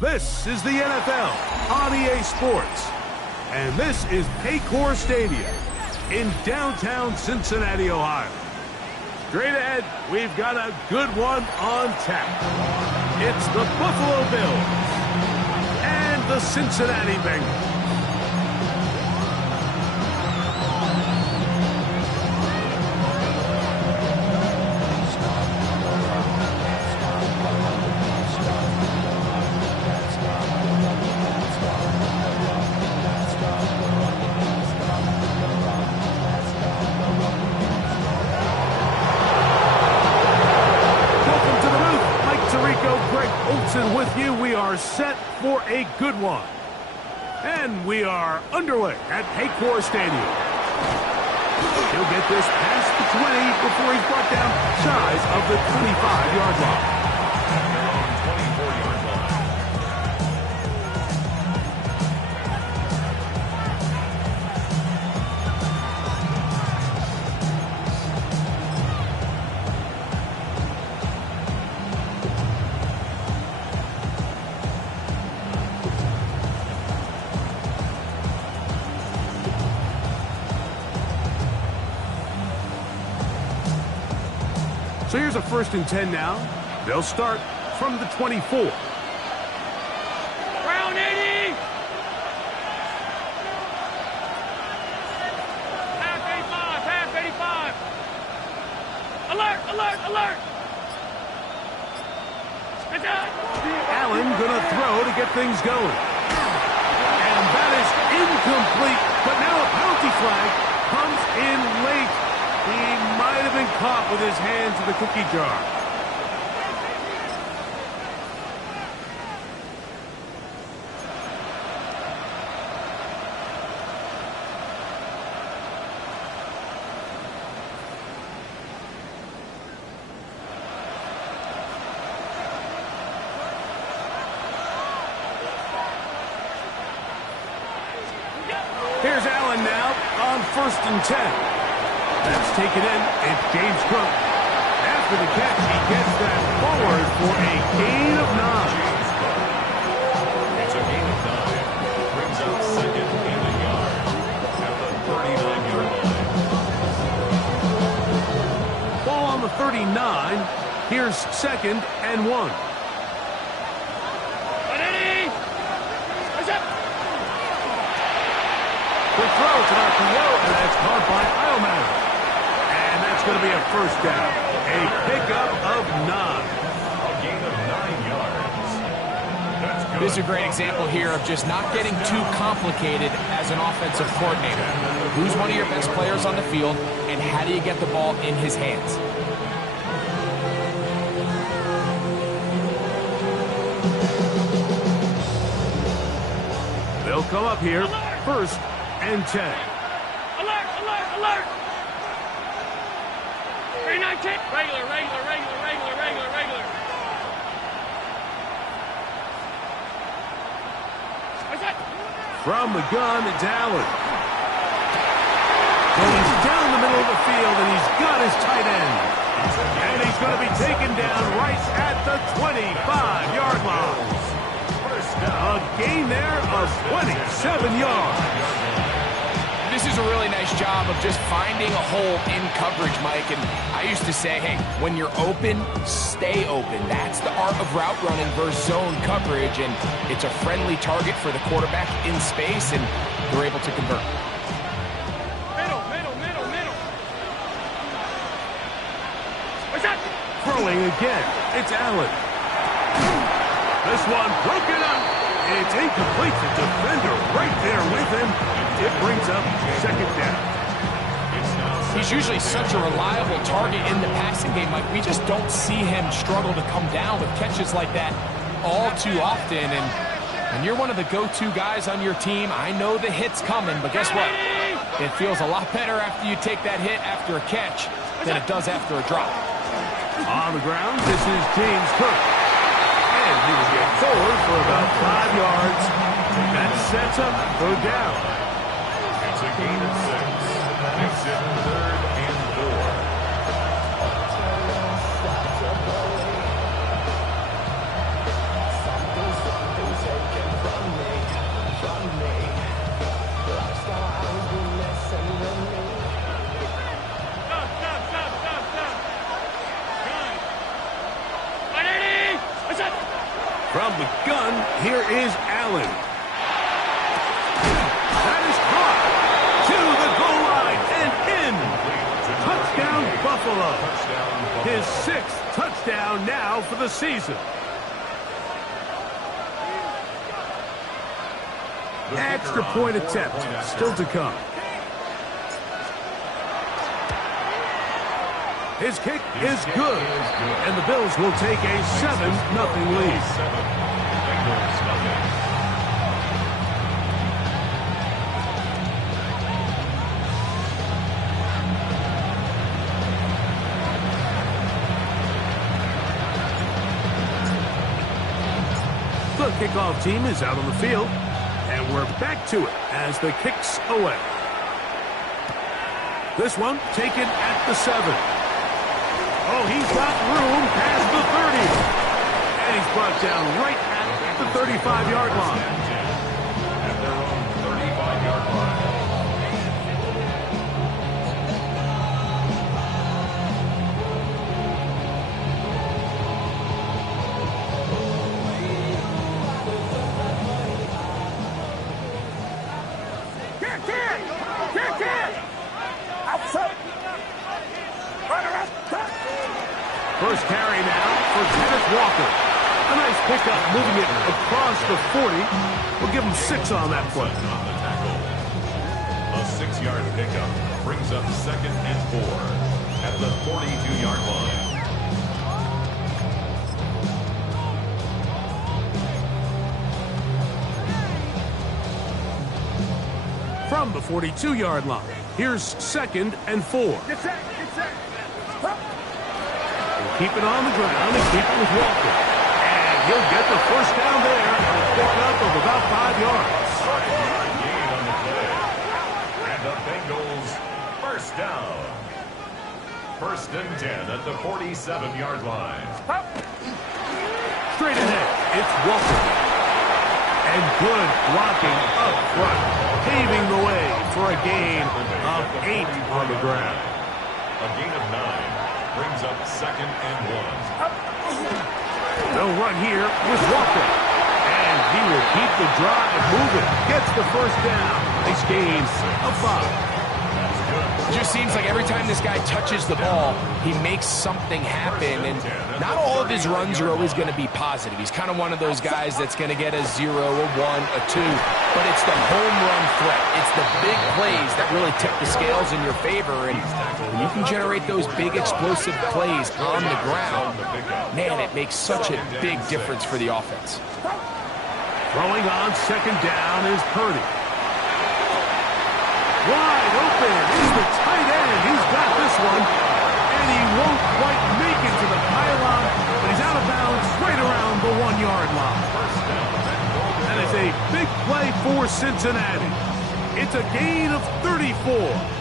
This is the NFL on EA Sports, and this is Kobk Stadium in downtown Cincinnati, Ohio. Straight ahead, we've got a good one on tap. It's the Buffalo Bills and the Cincinnati Bengals. With you, we are set for a good one. And we are underway at Kobk Stadium. He'll get this past the 20 before he's brought down shy of the 25-yard line. So here's a 1st and 10 now. They'll start from the 24. Round 80! Half 85, half 85. Alert, alert, alert! It's out! Allen gonna throw to get things going. And that is incomplete, but now a penalty flag comes in late. He might have been caught with his hands in the cookie jar. Here's Allen now on 1st and 10. That's taken in. It's James Cook. After the catch, he gets that forward for a gain of 9. It's a gain of 9. Brings up 2nd and a yard at the 39-yard line. Ball on the 39. Here's 2nd and 1. The throw to RPO, and that's caught by Iomatter. And that's going to be a 1st down. A pickup of 9. A gain of 9 yards. That's good. This is a great example here of just not getting too complicated as an offensive coordinator. Who's one of your best players on the field, and how do you get the ball in his hands? They'll come up here 1st and 10. Alert, alert, alert! 319! Regular, regular, regular, regular, regular, regular. What's that? From the gun, it's Allen. So he's down the middle of the field, and he's got his tight end. And he's going to be taken down right at the 25-yard line. A gain there of 27 yards. This is a really nice job of just finding a hole in coverage, Mike. And I used to say, hey, when you're open, stay open. That's the art of route running versus zone coverage. And it's a friendly target for the quarterback in space, and they're able to convert. Middle, middle, middle, middle. What's that? Throwing again, it's Allen. This one broken up. It's incomplete. The defender right there with him. It brings up 2nd down. He's usually such a reliable target in the passing game, Mike. We just don't see him struggle to come down with catches like that all too often. And you're one of the go-to guys on your team. I know the hit's coming, but guess what? It feels a lot better after you take that hit after a catch than it does after a drop. On the ground, this is James Cook. And he will get forward for about 5 yards. That sets up third down. It's a gain of 6. Makes it 3rd and 4. From the gun, here is Allen. That is caught to the goal line and in. Touchdown, Buffalo. His 6th touchdown now for the season. Extra point attempt still to come. His kick is good, and the Bills will take a 7-0 lead. The kickoff team is out on the field, and we're back to it as the kick's away. This one taken at the 7. Oh, he's got room past the 30. And he's brought down right at the 35-yard line. At their own 35-yard line. First carry now for Kenneth Walker. A nice pickup, moving it across the 40. We'll give him 6 on that play. On the tackle. A 6-yard pickup brings up 2nd and 4 at the 42-yard line. From the 42-yard line, here's 2nd and 4. Keep it on the ground and keep it with Walker. And he'll get the first down there and a pickup of about 5 yards. Gain on the play. And the Bengals first down. 1st and 10 at the 47-yard line. Straight ahead, it's Walker. And good blocking up front, paving the way for a gain of 8 on the ground. A gain of 9 brings up 2nd and 1. They'll run here with Walker. And he will keep the drive moving. Gets the first down. Nice gain of 5. It just seems like every time this guy touches the ball, he makes something happen. And not all of his runs are always going to be positive. He's kind of one of those guys that's going to get a 0, a 1, a 2. But it's the home run threat. It's the big plays that really tip the scales in your favor. And when you can generate those big explosive plays on the ground, man, it makes such a big difference for the offense. Throwing on 2nd down is Purdy. Wide open is the tight end. He's got this one. And he won't quite make it to the pylon, but he's out of bounds right around the 1-yard line. That is a big play for Cincinnati. It's a gain of 34.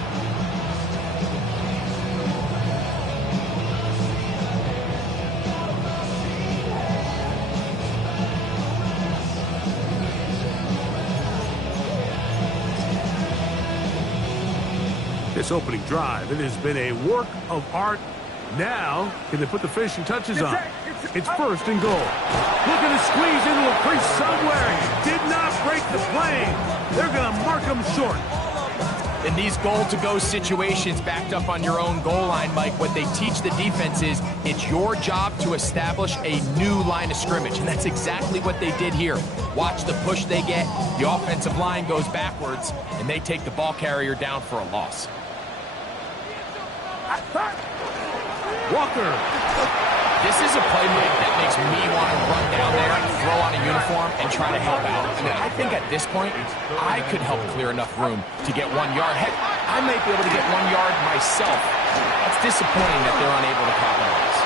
This opening drive, it has been a work of art. Now, can they put the finishing touches on? It's 1st and goal. Looking to squeeze into a crease somewhere. Did not break the plane. They're going to mark him short. In these goal-to-go situations backed up on your own goal line, Mike, what they teach the defense is it's your job to establish a new line of scrimmage, and that's exactly what they did here. Watch the push they get. The offensive line goes backwards, and they take the ball carrier down for a loss. Walker. This is a play, Mike, that makes me want to run down there and throw on a uniform and try to help out. I mean, I think at this point, I could help clear enough room to get 1 yard. Heck, I might be able to get 1 yard myself. It's disappointing that they're unable to capitalize.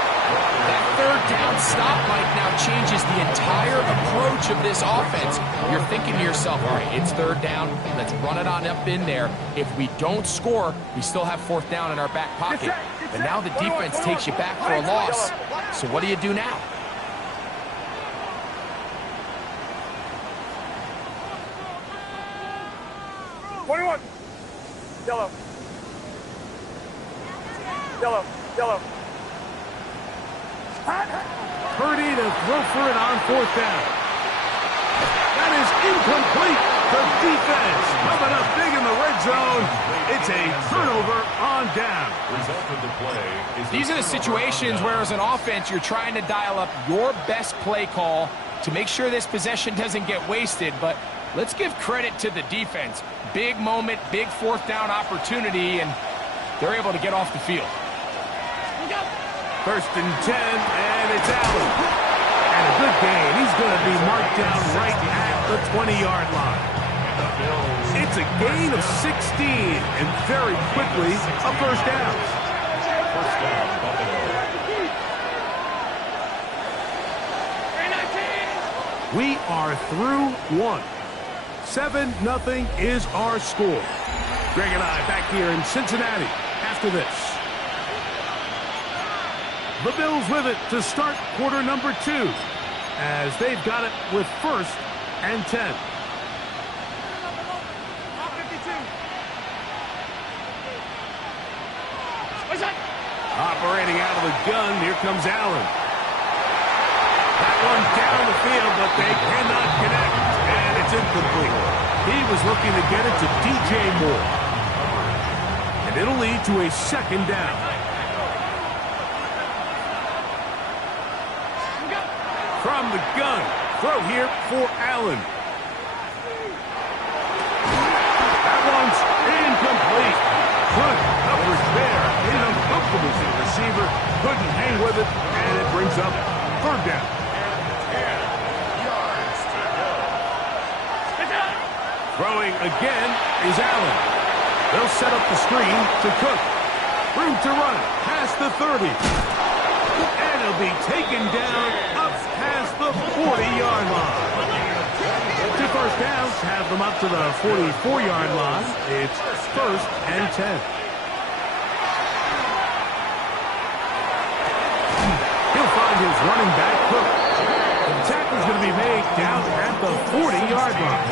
That 3rd down stop, Mike, now changes the entire approach of this offense. You're thinking to yourself, all right, it's 3rd down. Let's run it on up in there. If we don't score, we still have 4th down in our back pocket. But now the defense takes you back for a loss. So what do you do now? 21. Yellow. Yellow. Yellow. Purdy to throw for it on 4th down. That is incomplete. The defense coming up big in the red zone. It's a turnover on down. Result of the play is These are the situations where, as an offense, you're trying to dial up your best play call to make sure this possession doesn't get wasted. But let's give credit to the defense. Big moment, big 4th down opportunity, and they're able to get off the field. 1st and 10, and it's Allen. And a good gain. He's going to be marked down right at the 20-yard line. It's a gain of 16, and very quickly, a 1st down. first down, Buffalo. We are through 1. 7-0 is our score. Greg and I back here in Cincinnati after this. The Bills with it to start quarter number 2, as they've got it with 1st and 10. Operating out of the gun, here comes Allen. That one down the field, but they cannot connect, and it's incomplete. He was looking to get it to DJ Moore. And it'll lead to a 2nd down. From the gun, throw here for Allen. That one's incomplete. Good coverage there. In a comfortable receiver. Couldn't hang with it, and it brings up 3rd down. 10 yards to go. Throwing again is Allen. They'll set up the screen to Cook. Room to run past the 30. And he'll be taken down up past the 40-yard line. 2 first downs have them up to the 44-yard line. It's 1st and 10. He'll find his running back, Cook. The tackle's going to be made down at the 40-yard line.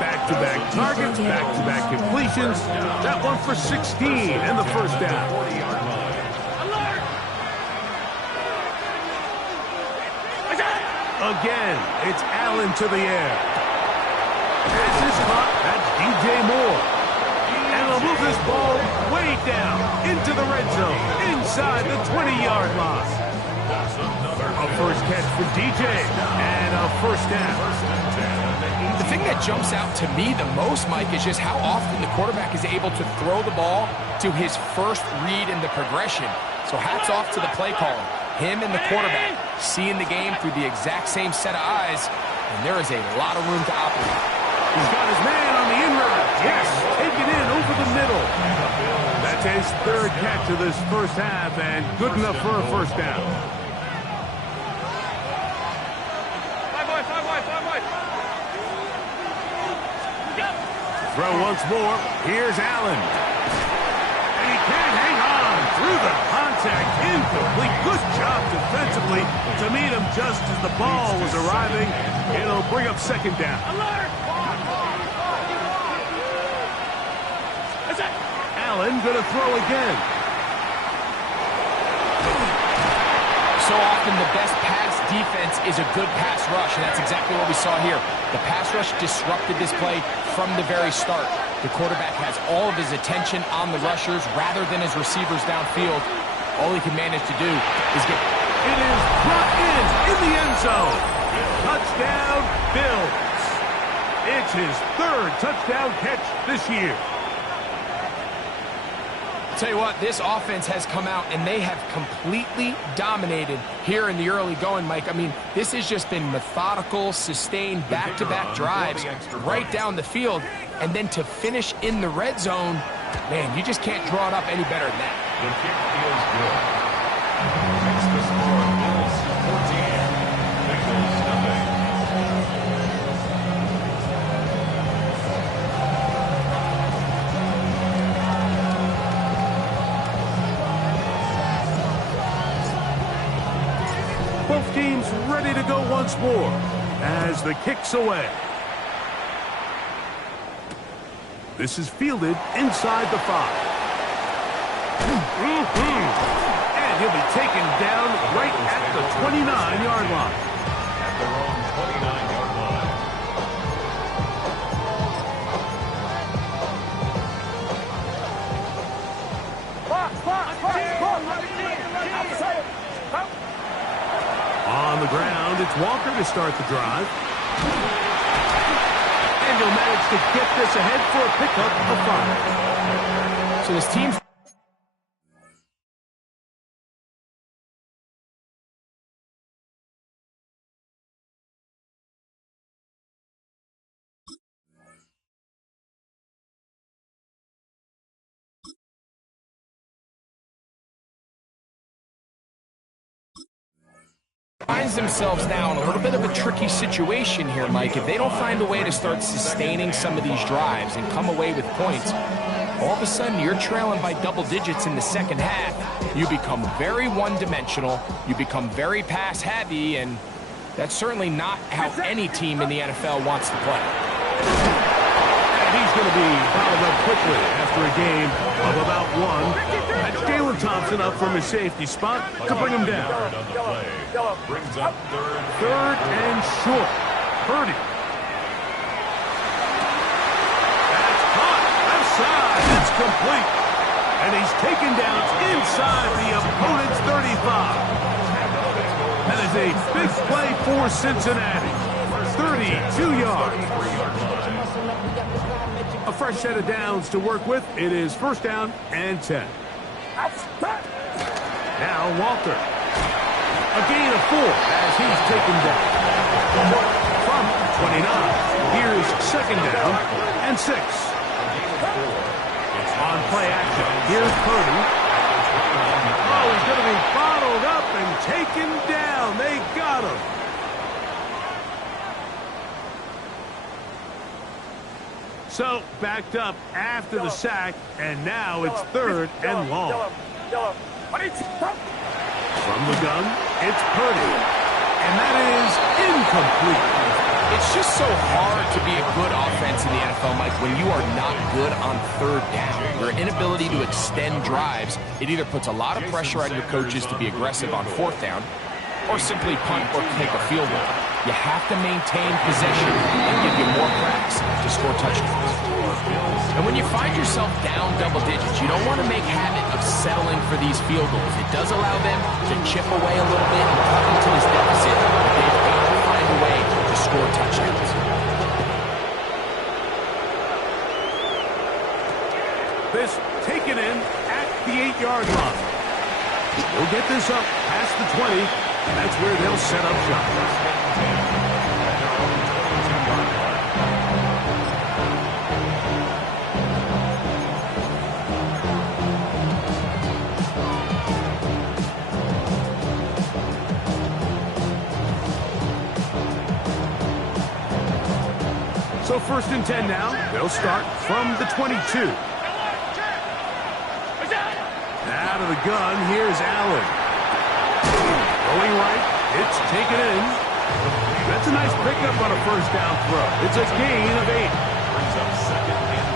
Back-to-back targets, back-to-back completions. That one for 16 and the 1st down. 40-yard line. Again, it's Allen to the air. Pass is caught. That's DJ Moore. And they'll move this ball way down into the red zone, inside the 20-yard line. That's another A 1st catch for DJ, and a 1st down. 1st and 10. The thing that jumps out to me the most, Mike, is just how often the quarterback is able to throw the ball to his first read in the progression. So hats off to the play caller. Him and the quarterback seeing the game through the exact same set of eyes, and there is a lot of room to operate. He's got his man on the in route. Yes, taken in over the middle. That's his 3rd catch of this 1st half, and good enough for a 1st down. 5 wide. Throw once more. Here's Allen. And he can't hang on through the contact. Incomplete. Good job defensively to meet him just as the ball was arriving. It'll bring up 2nd down. Allen going to throw again. So often the best pass defense is a good pass rush, and that's exactly what we saw here. The pass rush disrupted this play from the very start. The quarterback has all of his attention on the rushers rather than his receivers downfield. All he can manage to do is get... It is brought in the end zone. Touchdown, Bills. It's his 3rd touchdown catch this year. Tell you what, this offense has come out and they have completely dominated here in the early going, Mike. I mean, this has just been methodical, sustained, back-to-back drives right down the field. And then to finish in the red zone, man, you just can't draw it up any better than that. The kick is good. Makes the score Bills 14, Bengals nothing. Both teams ready to go once more as the kick's away. This is fielded inside the 5. And he'll be taken down right at the 29-yard line. At their own 29-yard line. On the ground, it's Walker to start the drive. And he'll manage to get this ahead for a pickup of 5. So this team... finds themselves now in a little bit of a tricky situation here, Mike. If they don't find a way to start sustaining some of these drives and come away with points, all of a sudden you're trailing by double digits in the second half. You become very one-dimensional, you become very pass-heavy, and that's certainly not how any team in the NFL wants to play. And he's going to be fouled up quickly after a game of about 1. That's Jalen Thompson up from his safety spot to bring him down. Brings up Third and short. Purdy. That's caught. Left side. It's complete. And he's taken down inside the opponent's 35. That is a big play for Cincinnati. 32 yards. A fresh set of downs to work with. It is first down and 10. Now Walker. A gain of 4 as he's taken down. From 29. Here's second down and 6. On play action. Here's Purdy. Oh, he's going to be bottled up and taken down. They got him. So, backed up after the sack, and now it's third and long. From the gun, it's Purdy. And that is incomplete. It's just so hard to be a good offense in the NFL, Mike, when you are not good on third down. Your inability to extend drives, it either puts a lot of pressure on your coaches to be aggressive on fourth down, or simply punt or kick a field goal. You have to maintain possession and give you more cracks to score touchdowns. And when you find yourself down double digits, you don't want to make habit of settling for these field goals. It does allow them to chip away a little bit and cut into this deficit, but they've got to find a way to score touchdowns. This taken in at the 8-yard line. We'll get this up past the 20. That's where they'll set up shop. So first and 10 now. They'll start from the 22. Out of the gun, here's Allen. Going right, it's taken in. That's a nice pickup on a first down throw. It's a gain of 8. Brings up second and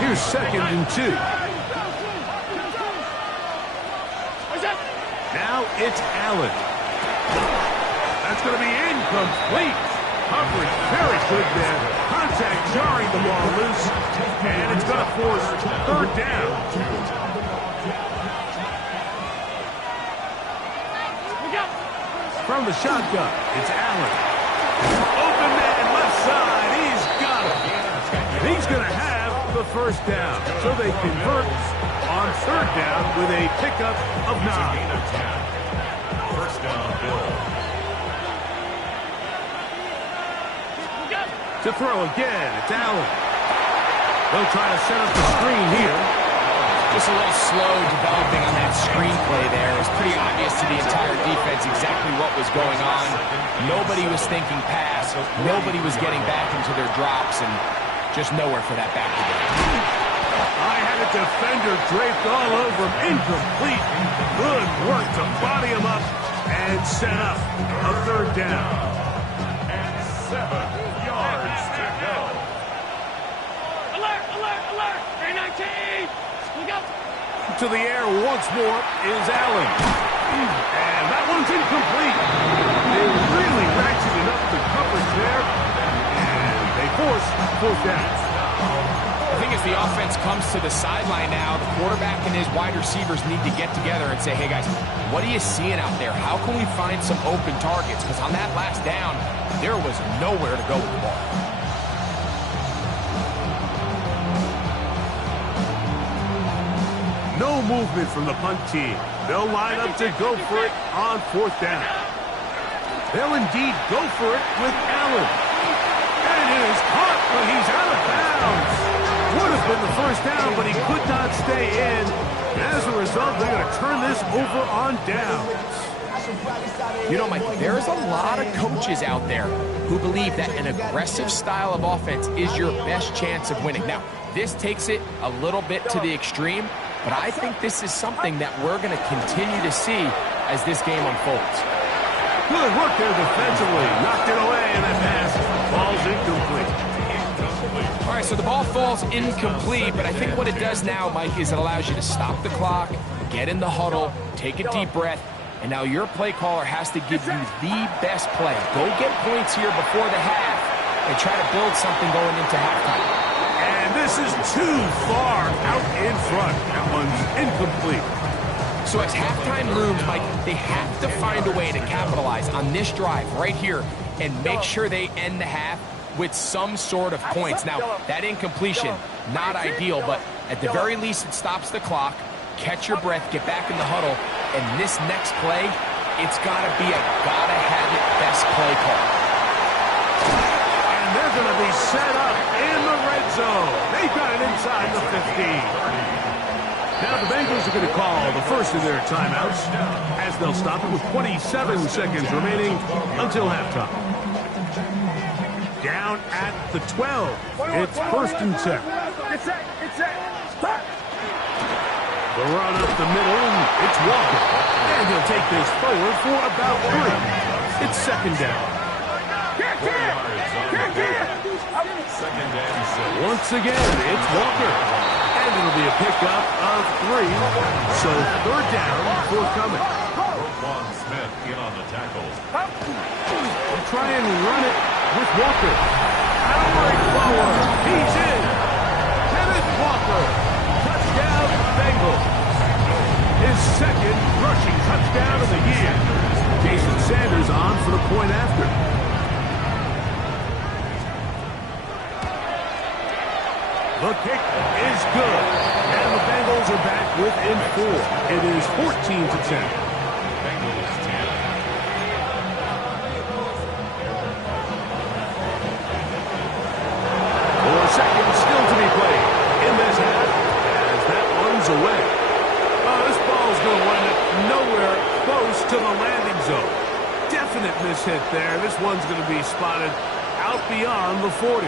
2. Here's second and 2. Now it's Allen. That's going to be incomplete. Coverage very good there. Contact jarring the ball loose. And it's going to force third down. From the shotgun, it's Allen. Open man, left side, he's got it. He's going to have the first down. So they convert on third down with a pickup of 9. First down, Bill. To throw again, it's Allen. They'll try to set up the screen here. Just a little slow developing on that screenplay there. It was pretty obvious to the entire defense exactly what was going on. Nobody was thinking pass. Nobody was getting back into their drops, and just nowhere for that back to go. I had a defender draped all over him. Incomplete. Good work to body him up and set up a third down. And 7 yards to go. To the air once more is Allen. And that one's incomplete. They really ratcheted up the coverage there. And they force fourth down. I think as the offense comes to the sideline now, the quarterback and his wide receivers need to get together and say, hey, guys, what are you seeing out there? How can we find some open targets? Because on that last down, there was nowhere to go with the ball. No movement from the punt team. They'll line up to go for it on fourth down. They'll indeed go for it with Allen. And it is caught, but he's out of bounds. Would have been the first down, but he could not stay in. As a result, they're going to turn this over on downs. You know, Mike, there's a lot of coaches out there who believe that an aggressive style of offense is your best chance of winning. Now, this takes it a little bit to the extreme, but I think this is something that we're going to continue to see as this game unfolds. Good work there defensively. Knocked it away, and that pass falls incomplete. All right, so the ball falls incomplete, but I think what it does now, Mike, is it allows you to stop the clock, get in the huddle, take a deep breath, and now your play caller has to give you the best play. Go get points here before the half and try to build something going into halftime. And this is too far out in front. That one's incomplete. So as halftime looms, Mike, they have to find a way to capitalize on this drive right here and make sure they end the half with some sort of points. Now, that incompletion, not ideal, but at the very least, it stops the clock. Catch your breath, get back in the huddle, and this next play, it's got to be a gotta-have-it best play call. And they're going to be set up in the red zone. They've got it inside the 15. Now the Bengals are going to call the first of their timeouts as they'll stop it with 27 seconds remaining until halftime. Down at the 12. It's 1st and 10. The run up the middle, it's Walker. And he'll take this forward for about 3. It's 2nd down. Once again, it's Walker. And it'll be a pickup of 3. So 3rd down forthcoming. Smith in on the tackles. We'll try and run it with Walker. Powering forward. He's in. Kenneth Walker. Touchdown, Bengals. His 2nd rushing touchdown of the year. Jason Sanders on for the point after. The kick is good. And the Bengals are back within 4. It is 14-10. Bengals 10. Seconds still to be played in this half as that one's away. Oh, this ball's going to wind up nowhere close to the landing zone. Definite mishit there. This one's going to be spotted out beyond the 40.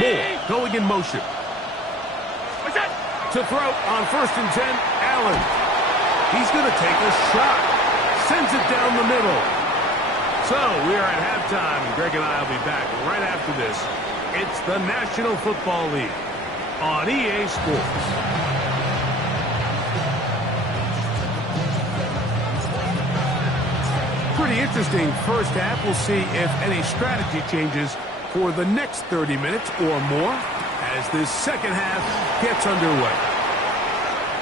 Moore going in motion. To throw on 1st and 10, Allen. He's going to take a shot. Sends it down the middle. So we are at halftime. Greg and I will be back right after this. It's the National Football League on EA Sports. Pretty interesting first half. We'll see if any strategy changes for the next 30 minutes or more as this second half gets underway.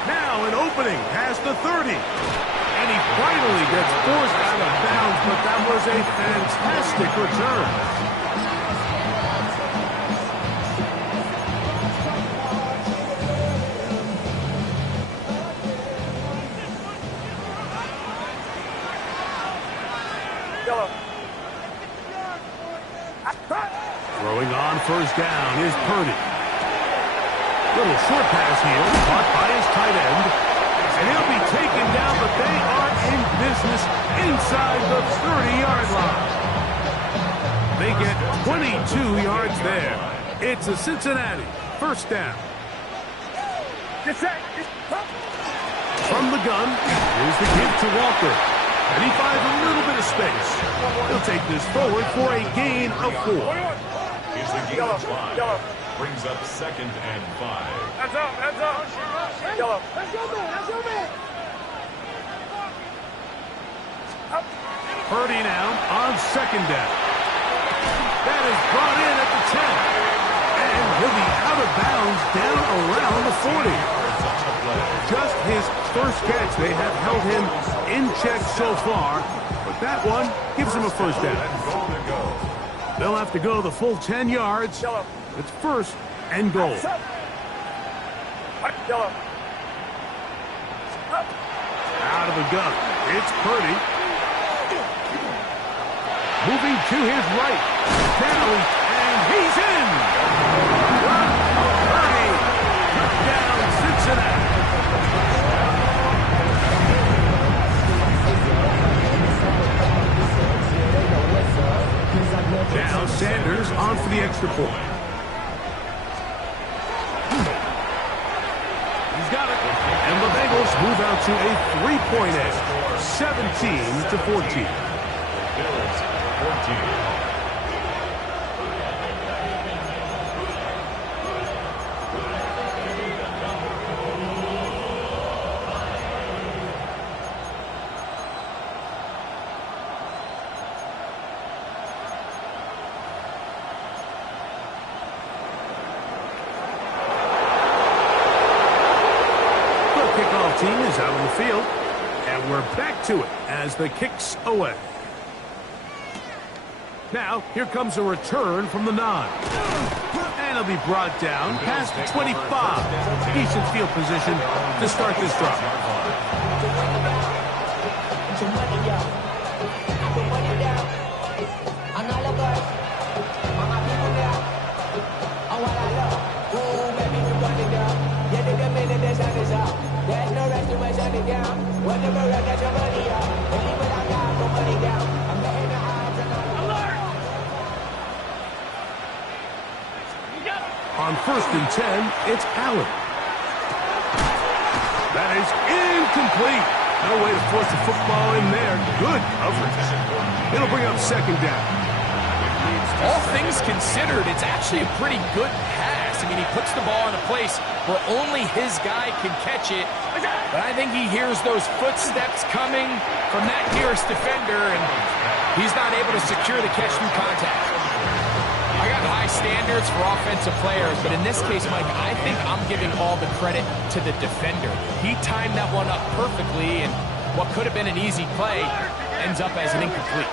Now an opening past the 30. And he finally gets forced out of bounds, but that was a fantastic return. Throwing on 1st down is Purdy. Little short pass here, caught by his tight end. And he'll be taken down, but they are in business inside the 30-yard line. They get 22 yards there. It's a Cincinnati 1st down. From the gun, here's the give to Walker. And he finds a little bit of space. He'll take this forward for a gain of 4. Here's the gain of 5. Brings up 2nd and 5. That's up, that's up. Yellow. That's your man, that's your man. Purdy now on 2nd down. That is brought in at the 10. And he'll be out of bounds down around the 40. Just his first catch. They have held him in check so far, but that one gives him a first down. They'll have to go the full 10 yards. It's 1st and goal. Out of the gun. It's Purdy. Moving to his right. Down, and he's in. Purdy. Touchdown, Cincinnati. Now Sanders on for the extra point. He's got it. And the Bengals move out to a 3-point edge. 17-14. Bills 14. Team is out on the field, and we're back to it as the kick's away. Now, here comes a return from the 9. And he'll be brought down past 25. Decent field position to start this drive. There's no rest to my shutting down. Whatever I got your money out. Believe what I got, put money down. I'm letting the odds and alert. On 1st and 10, it's Allen. That is incomplete. No way to force the football in there. Good coverage. It'll bring up 2nd down. All things considered, it's actually a pretty good pass. I mean, he puts the ball in a place where only his guy can catch it. But I think he hears those footsteps coming from that nearest defender, and he's not able to secure the catch through contact. I got high standards for offensive players, but in this case, Mike, I think I'm giving all the credit to the defender. He timed that one up perfectly, and what could have been an easy play ends up as an incomplete.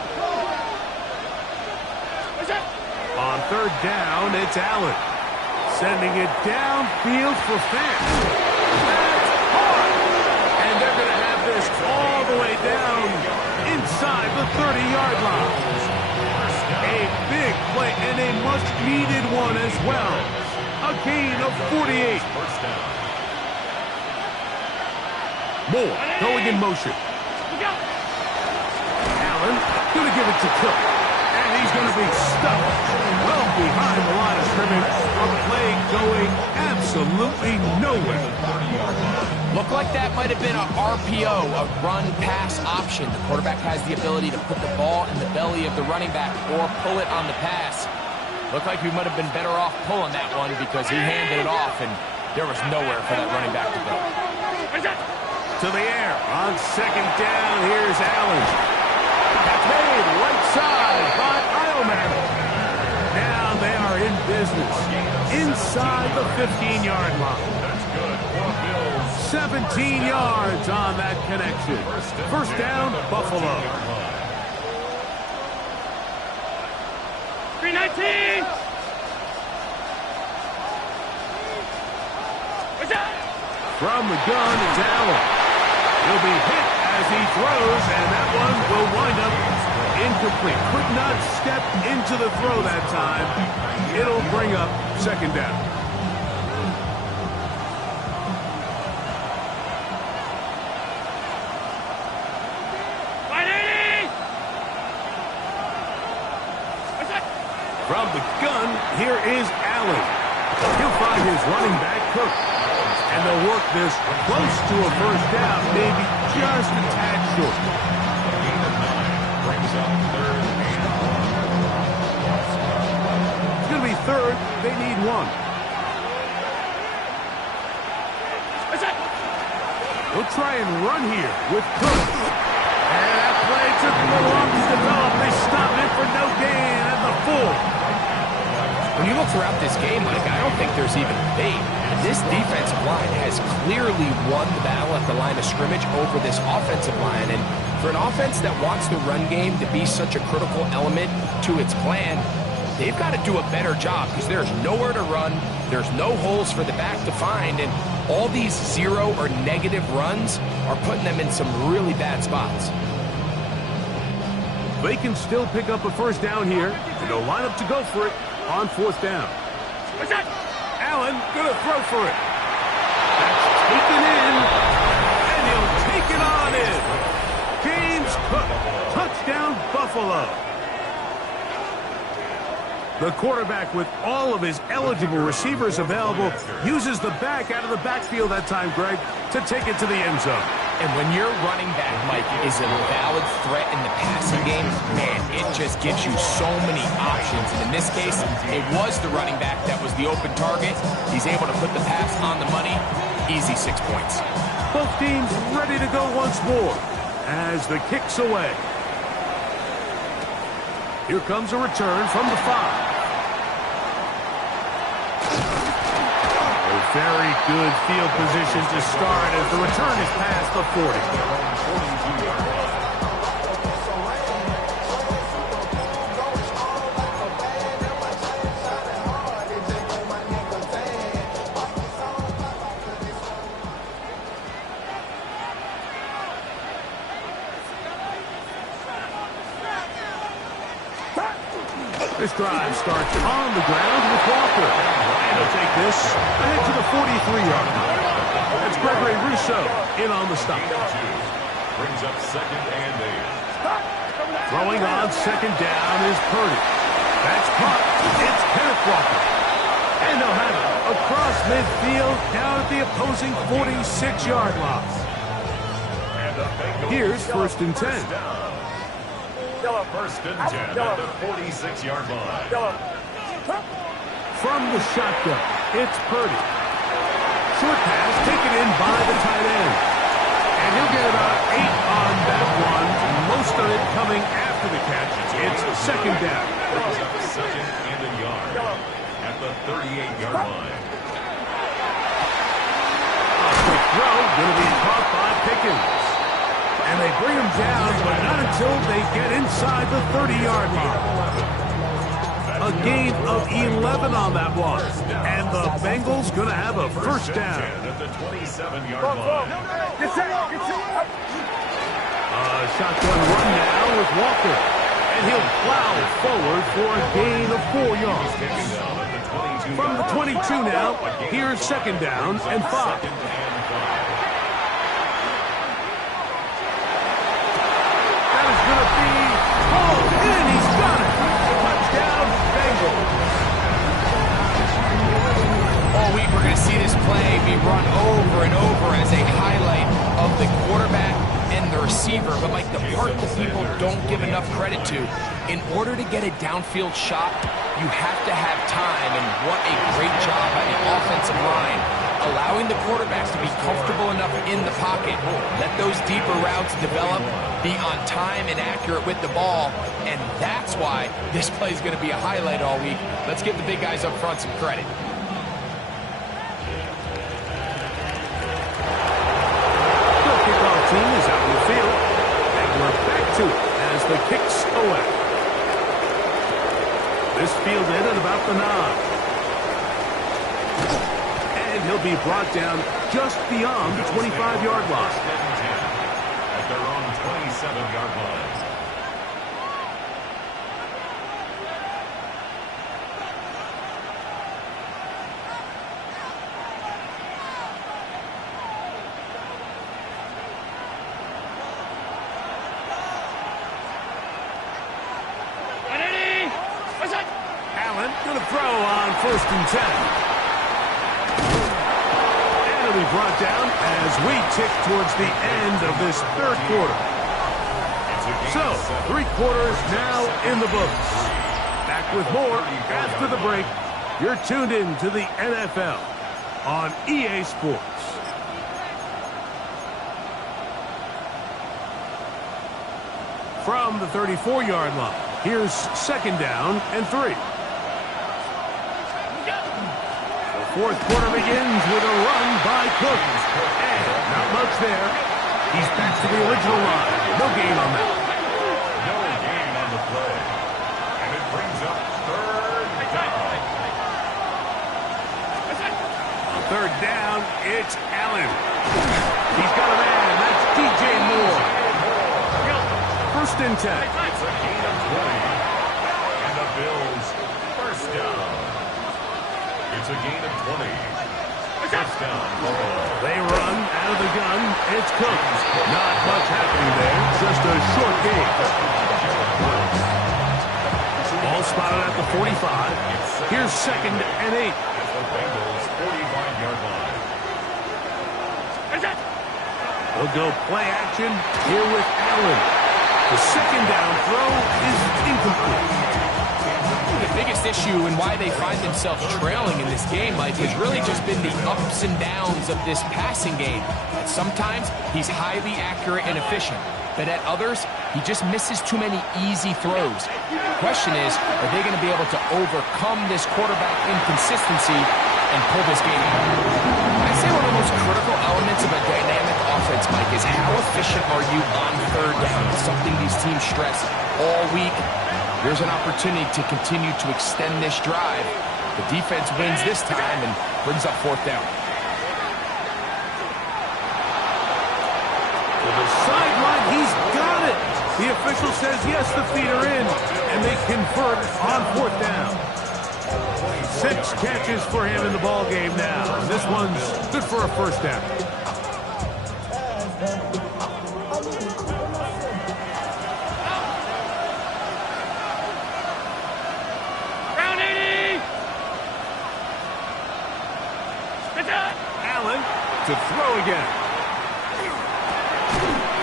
On 3rd down, it's Allen. Sending it downfield for Fant. That's hard. And they're going to have this all the way down inside the 30-yard line. A big play and a much-needed one as well. A gain of 48. Moore going in motion. Allen going to give it to Cook. And he's going to be stuck well behind the line of scrimmage. A play going absolutely nowhere. Looked like that might have been an RPO, a run-pass option. The quarterback has the ability to put the ball in the belly of the running back or pull it on the pass. Looked like we might have been better off pulling that one because he handed it off, and there was nowhere for that running back to go. To the air. On 2nd down, here's Allen. That's made right side by Eilman. Now they are in business inside the 15-yard line. That's good for Bills. 17 yards on that connection. 1st down, Buffalo. 319. From the gun, it's Allen. He'll be hit as he throws, and that one will wind up incomplete. Could not step into the throw that time. It'll bring up 2nd down. From the gun, here is Allen. He'll find his running back, Cook. And they'll work this close to a first down, maybe just a tad short. Gain of 9 brings up third and long. It's going to be third. They need one. He'll try and run here with Cook. And that play took a little long to develop. They stopped it for no gain at the full. When you look throughout this game, Mike, I don't think there's even debate. This defensive line has clearly won the battle at the line of scrimmage over this offensive line. And for an offense that wants the run game to be such a critical element to its plan, they've got to do a better job because there's nowhere to run. There's no holes for the back to find. And all these zero or negative runs are putting them in some really bad spots. They can still pick up a first down here, and they'll line up to go for it on fourth down. Allen gonna throw for it. That's taken in, and he'll take it on in. James Cook, touchdown Buffalo. The quarterback, with all of his eligible receivers available, uses the back out of the backfield that time, Greg, to take it to the end zone. And when your running back, Mike, is a valid threat in the passing game, man, it just gives you so many options. And in this case, it was the running back that was the open target. He's able to put the pass on the money. Easy 6 points. Both teams ready to go once more as the kick's away. Here comes a return from the 5. Very good field position to start as the return is past the 40. This drive starts on the ground with Walker. And he'll take this ahead to the 43-yard line. That's Gregory Rousseau in on the stop. Brings up second and 8. Throwing on second down is Purdy. That's caught. It's Kenneth Walker. And they'll have it across midfield down at the opposing 46-yard line. Here's first and 10. First and 10 at the 46-yard line. From the shotgun, it's Purdy. Short pass taken in by the tight end. And he'll get about 8 on that one. Most of it coming after the catch. It's second down. Brings up second and a yard at the 38-yard line. A quick throw, going to be caught by Pickens. And they bring him down, but not until they get inside the 30-yard line. A gain of 11 on that one. And the Bengals going to have a first down. At the 27-yard line. Shotgun run now with Walker. And he'll plow forward for a gain of 4 yards. From the 22 now, here's second down and 5. And he's got it. Touchdown, Bengals. All week we're going to see this play be run over and over as a highlight of the quarterback and the receiver. But like the part that people don't give enough credit to, in order to get a downfield shot, you have to have time. And what a great job by the offensive line, allowing the quarterbacks to be comfortable enough in the pocket, let those deeper routes develop, be on time and accurate with the ball, and that's why this play is going to be a highlight all week. Let's give the big guys up front some credit. The kickoff team is out in the field, and we're back to it as the kick's away. This fielded at about the 9. And he'll be brought down just beyond the 25-yard line. At their own 27-yard line. Allen going to throw on first and 10. be brought down as we tick towards the end of this third quarter. So, 3 quarters now in the books. Back with more after the break. You're tuned in to the NFL on EA Sports. From the 34-yard line, here's 2nd down and 3. The fourth quarter begins with a run by Cook. And not much there. He's back to the original line. No gain on that. No gain on the play. And it brings up 3rd down. On 3rd down, it's Allen. He's got a man. That's DJ Moore. 1st and 10. It's a gain of 20. And the Bills, 1st down. It's a gain of 20. 1st down. They run out of the gun. It's Cook. Not much happening there. Just a short gain. Ball spotted at the 45. Here's 2nd and 8. It's the Bengals' 45-yard line. They'll go play action here with Allen. The 2nd down throw is incomplete. The biggest issue and why they find themselves trailing in this game, Mike, has really just been the ups and downs of this passing game. At sometimes, he's highly accurate and efficient, but at others, he just misses too many easy throws. The question is, are they going to be able to overcome this quarterback inconsistency and pull this game out? I'd say one of the most critical elements of a dynamic offense, Mike, is how efficient are you on 3rd down? It's something these teams stress all week. There's an opportunity to continue to extend this drive. The defense wins this time and brings up 4th down. To the sideline, he's got it. The official says yes, the feet are in, and they convert on 4th down. 6 catches for him in the ball game now. And this one's good for a 1st down. Round 80. Allen to throw again.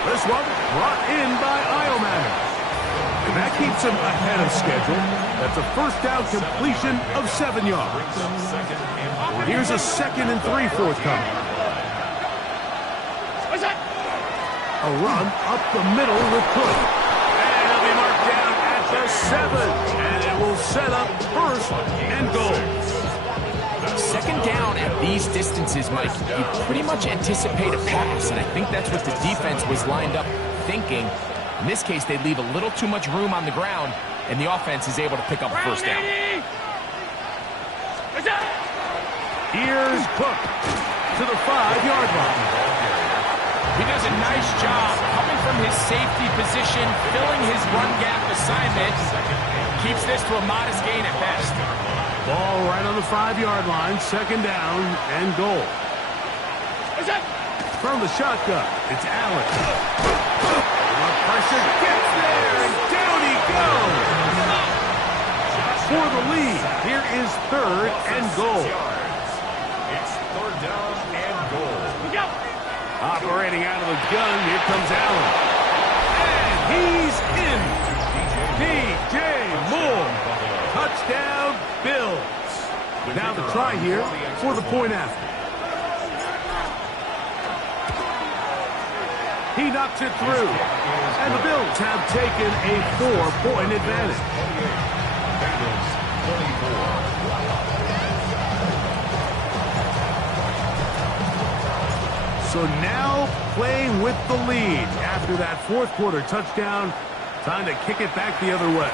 This one brought in by Iomanner. And that keeps him ahead of schedule. That's a 1st down completion of 7 yards. Here's a 2nd and 3 forthcoming. A run up the middle with Cook. And he'll be marked down at the 7. And it will set up 1st and goal. 2nd down at these distances, Mike, you pretty much anticipate a pass, and I think that's what the defense was lined up thinking. In this case, they leave a little too much room on the ground, and the offense is able to pick up a 1st down. Here's Cook to the 5-yard line. He does a nice job coming from his safety position, filling his run gap assignment. Keeps this to a modest gain at best. Ball right on the 5-yard line, 2nd down and goal. From the shotgun, it's Allen. Pressure gets there, and down he goes. For the lead, here is 3rd and goal. It's 3rd down and goal. Operating out of the gun, here comes Allen. And he's in. DJ Moore. Touchdown, Bills. Now the try here for the point after. He knocks it through. And the Bills have taken a 4-point advantage. Bengals 24. So now playing with the lead after that 4th quarter touchdown. Time to kick it back the other way.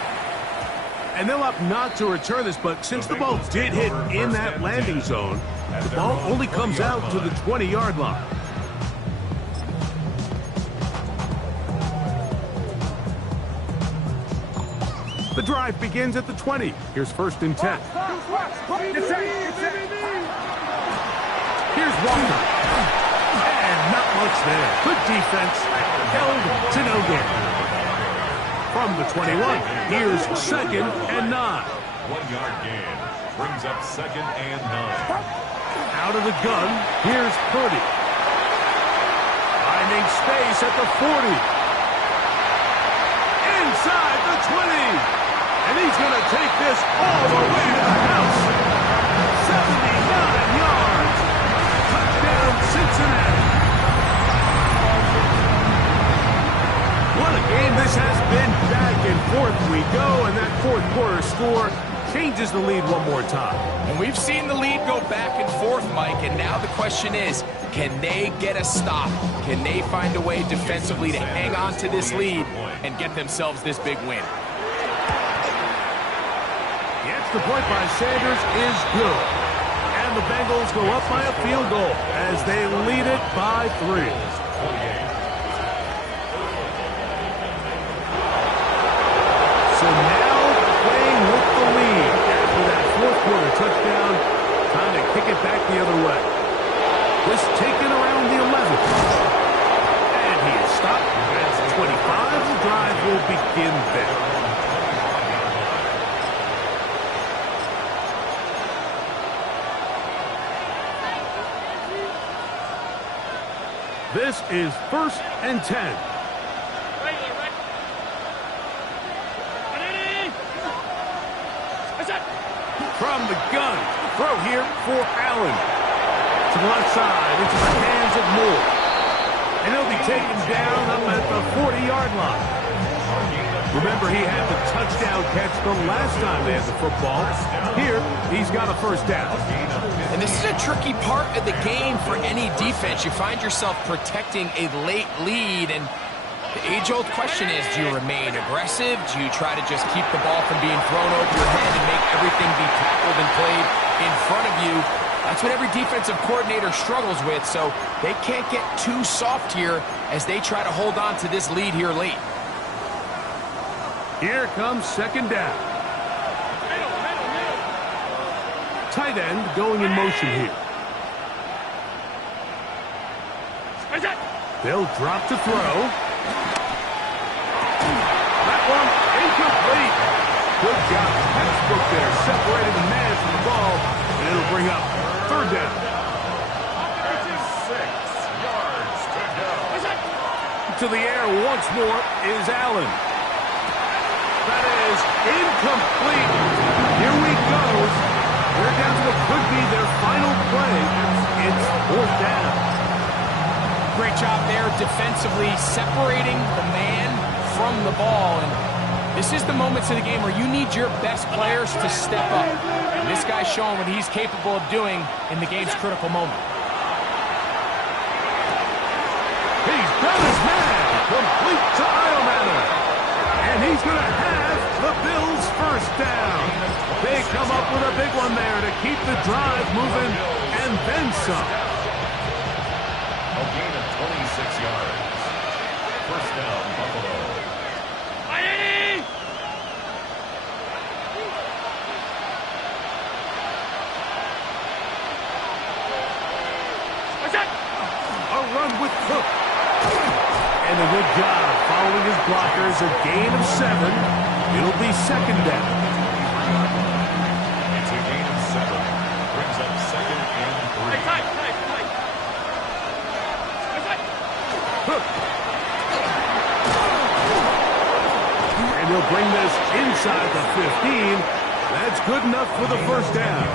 And they'll opt not to return this, but since the ball did hit in that landing zone, the ball only comes out to the 20-yard line. The drive begins at the 20. Here's 1st and 10. Here's Walker. And not much there. Good defense. Held to no gain. From the 21, here's 2nd and 9. 1-yard gain brings up 2nd and 9. Out of the gun, here's Purdy. Finding space at the 40. Inside the 20. And he's going to take this all the way to the house. 79 yards. Touchdown, Cincinnati. What a game this has been. Back and forth we go, and that fourth quarter score changes the lead one more time. And we've seen the lead go back and forth, Mike, and now the question is, can they get a stop? Can they find a way defensively to hang on to this lead and get themselves this big win? The extra point by Sanders is good. And the Bengals go up by a field goal as they lead it by 3. So now playing with the lead after that fourth quarter touchdown, time to kick it back the other way. This taken around the 11th. And he is stopped. That's 25. The drive will begin there. This is 1st and 10. From the gun, throw here for Allen. To the left side, into the hands of Moore. And he'll be taken down up at the 40-yard line. Remember, he had the touchdown catch the last time they had the football. Here, he's got a first down. And this is a tricky part of the game for any defense. You find yourself protecting a late lead, and the age-old question is, do you remain aggressive? Do you try to just keep the ball from being thrown over your head and make everything be tackled and played in front of you? That's what every defensive coordinator struggles with, so they can't get too soft here as they try to hold on to this lead here late. Here comes second down. Tight end going in motion here. They'll drop to throw. That one incomplete. Good job. Textbook there, separating the man from the ball, and it'll bring up third down. 6 yards to go. To the air once more is Allen. That is incomplete. Here we go. They're down to what could be their final play. It's 4th down. Great job there defensively, separating the man from the ball. And this is the moments in the game where you need your best players to step up. And this guy's showing what he's capable of doing in the game's critical moment. He's done his man. Complete to Iomanner. And he's going to have the Bills' first down. They come up with a big one there to keep the drive moving and then some. A gain of 26 yards. First down, Buffalo. A run with Cook. And a good job following his blockers. A gain of 7. It'll be second down. It's a gain of 7. Brings up 2nd and 3. Cook. And he'll bring this inside the 15. That's good enough for the first down.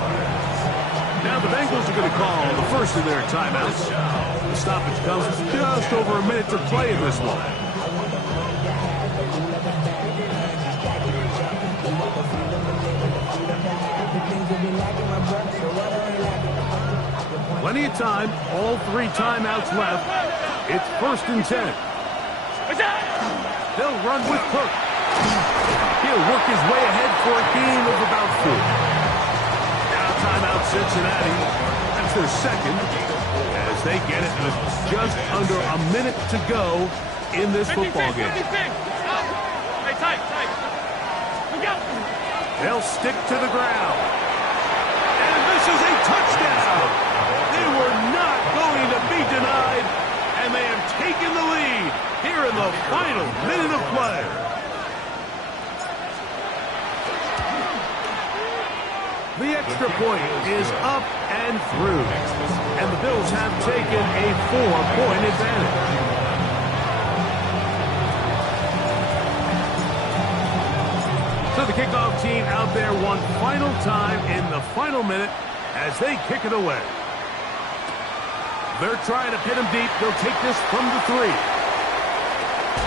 Now the Bengals are going to call the first of their timeouts. The stoppage comes just over a minute to play in this one. Plenty of time, all 3 timeouts left. It's 1st and 10. They'll run with Cook. He'll work his way ahead for a gain of about 4. Now timeout Cincinnati. That's their second as they get it with just under a minute to go in this football game. They'll stick to the ground. And this is a touchdown. They were not going to be denied, and they have taken the lead here in the final minute of play. 1 The extra point is up and through. And the Bills have taken a 4-point advantage. So the kickoff team out there one final time in the final minute as they kick it away. They're trying to pin him deep. They'll take this from the 3.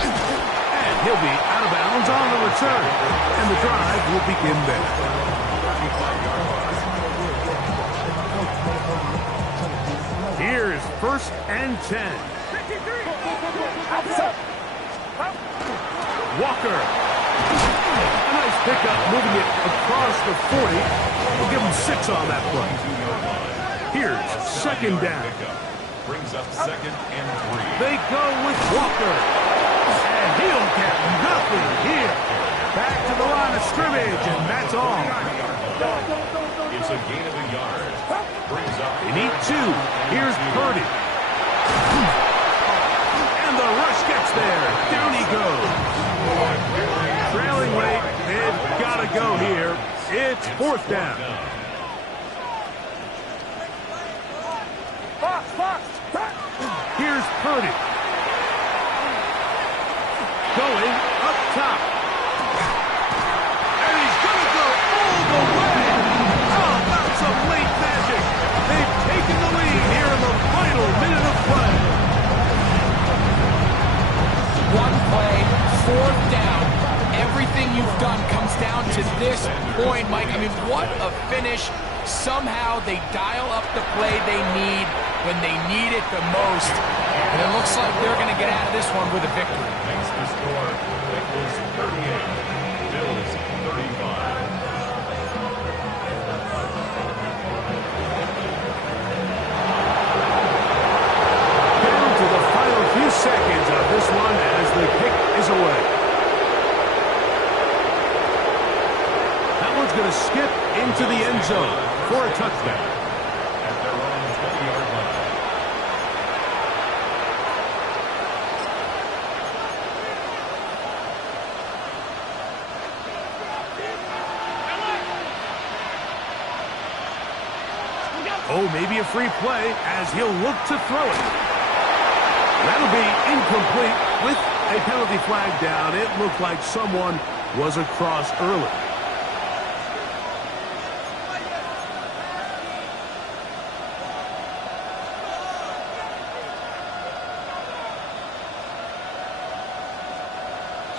And he'll be out of bounds on the return. And the drive will begin there. Here's 1st and 10. Walker. A nice pickup, moving it across the 40. We'll give him 6 on that play. Here's 2nd down. Brings up 2nd and 3. They go with Walker. And he'll get nothing here. Back to the line of scrimmage, and that's all. It's a gain of a yard. Brings up. They need 2. Here's Purdy. And the rush gets there. Down he goes. Trailing late. They've got to go here. It's 4th down. Here's Purdy. Going up top. And he's going to go all the way. How about some late magic? They've taken the lead here in the final minute of play. One play, 4th down. Everything you've done comes down to this point, Mike. I mean, what a finish. Somehow they dial up the play they need when they need it the most. And it looks like they're going to get out of this one with a victory. Makes the score. Bengals 38. Bills 35. Down to the final few seconds of this one as the kick is away. That one's going to skip into the end zone for a touchdown. At their own 20-yard line. Oh, maybe a free play as he'll look to throw it. That'll be incomplete with a penalty flag down. It looked like someone was across early.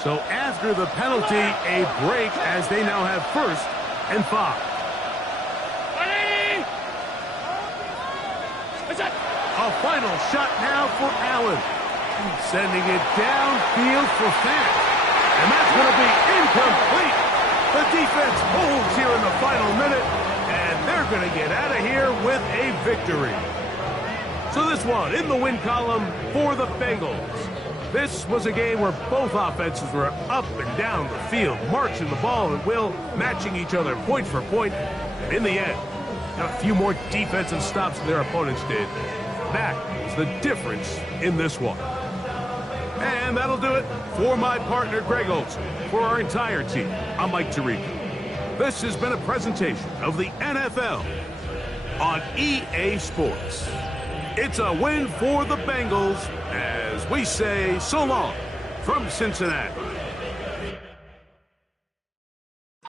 So after the penalty, a break as they now have 1st and 5. A final shot now for Allen. Sending it downfield for Fant. And that's going to be incomplete. The defense holds here in the final minute, and they're going to get out of here with a victory. So this one in the win column for the Bengals. This was a game where both offenses were up and down the field, marching the ball at will, matching each other point for point. And in the end, got a few more defensive stops than their opponents did. That is the difference in this one. And that'll do it for my partner, Greg Olson. For our entire team, I'm Mike Tirico. This has been a presentation of the NFL on EA Sports. It's a win for the Bengals as we say so long from Cincinnati.